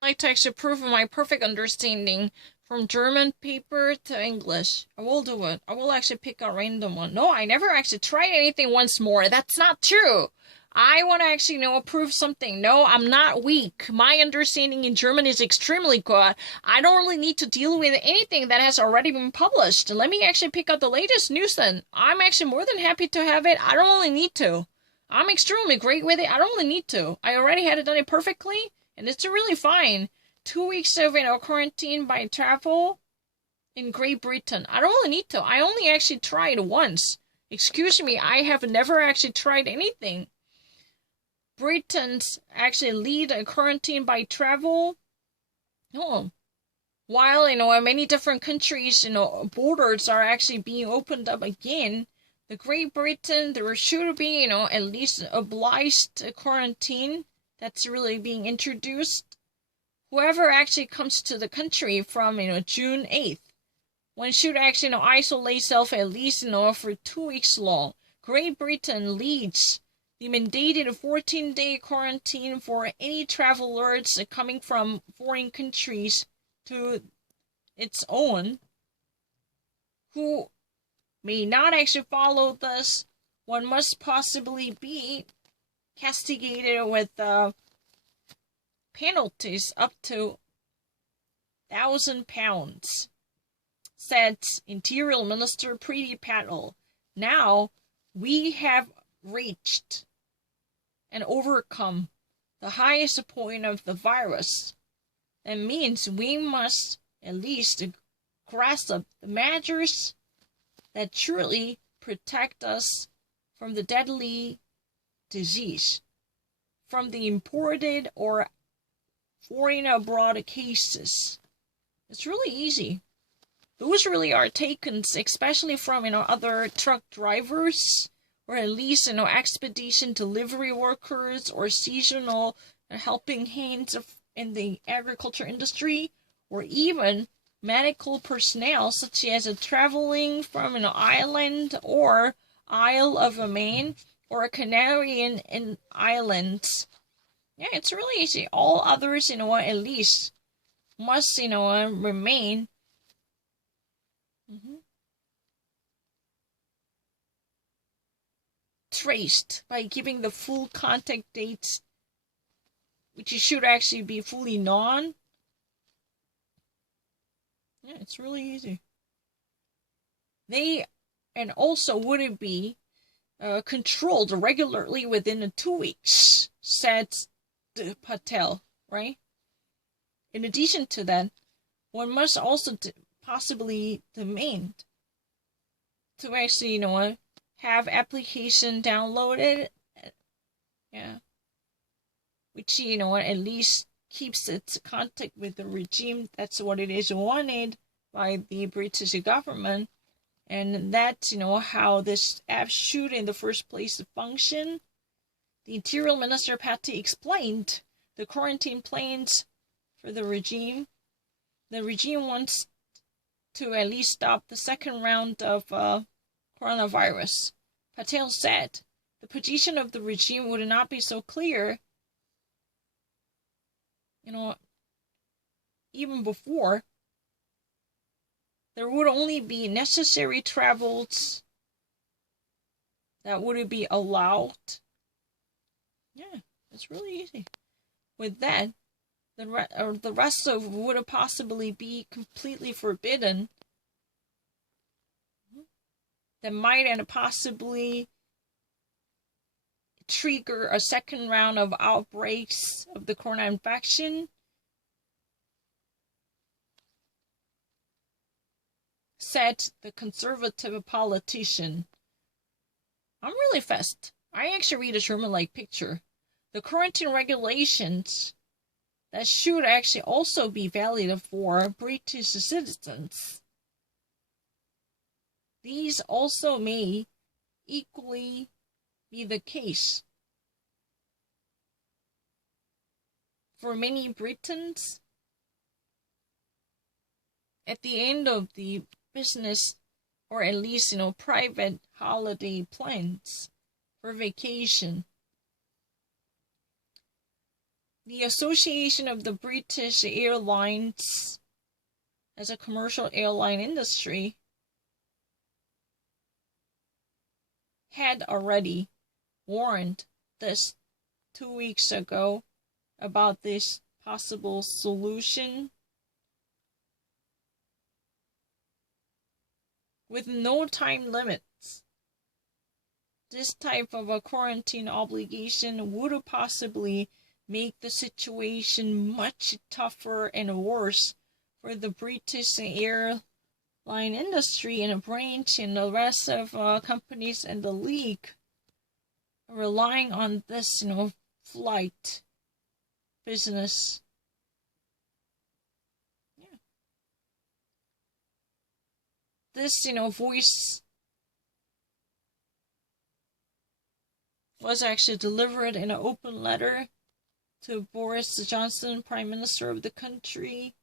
Like to actually prove my perfect understanding from German paper to English. I will do it. I will actually pick a random one. No, I never actually tried anything once more. That's not true. I want to actually, prove something. No, I'm not weak. My understanding in German is extremely good. I don't really need to deal with anything that has already been published. Let me actually pick up the latest news then. I'm actually more than happy to have it. I don't really need to. I'm extremely great with it. I don't really need to. I already had it done it perfectly. And it's really fine. 2 weeks of quarantine by travel in Great Britain. I don't really need to. I only actually tried once. Excuse me, I have never actually tried anything. Britons actually lead a quarantine by travel. No. While in many different countries, borders are actually being opened up again. The Great Britain, there should be, at least obliged quarantine that's really being introduced. Whoever actually comes to the country from June 8th, one should actually isolate self at least for 2 weeks long. Great Britain leads the mandated 14-day quarantine for any travelers coming from foreign countries to its own who may not actually follow this. One must possibly be castigated with penalties up to £1,000, said Interior Minister Priti Patel. Now we have reached and overcome the highest point of the virus. That means we must at least grasp the measures that truly protect us from the deadly disease, from the imported or foreign abroad cases. It's really easy. Those really are taken, especially from other truck drivers, or at least expedition delivery workers or seasonal helping hands in the agriculture industry, or even medical personnel such as traveling from an island or Isle of Man or a Canarian Islands. Yeah, it's really easy. All others, at least must, remain traced by giving the full contact dates, which should actually be fully known. Yeah, it's really easy. They, and also would it be controlled regularly within 2 weeks, said Patel, right? In addition to that, one must also possibly demand to actually, have application downloaded, yeah, which, at least keeps its contact with the regime. That's what it is wanted by the British government. And that's, how this app should in the first place function. The Interior Minister Patti explained the quarantine plans for the regime. The regime wants to at least stop the second round of coronavirus. Patel said the position of the regime would not be so clear, even before. There would only be necessary travels that would be allowed. Yeah, it's really easy. With that, the rest of would possibly be completely forbidden. That might and possibly trigger a second round of outbreaks of the corona infection, said the conservative politician. I'm really fast. I actually read a German-like picture. The quarantine regulations that should actually also be valid for British citizens. These also may equally be the case for many Britons. At the end of the business, or at least private holiday plans for vacation, The Association of the British Airlines, as a commercial airline industry, had already warned this 2 weeks ago about this possible solution with no time limits. This type of a quarantine obligation would possibly make the situation much tougher and worse for the British airline industry and a branch and the rest of companies in the league relying on this, flight business. Yeah. This, voice was actually delivered in an open letter to Boris Johnson, Prime Minister of the country,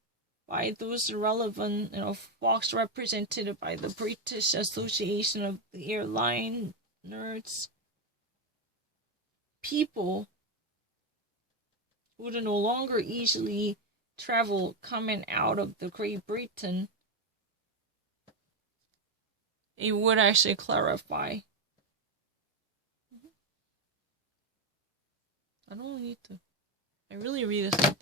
by those relevant, folks represented by the British Association of the Airliners. People would no longer easily travel coming out of the Great Britain. It would actually clarify. I don't need to. I really read this.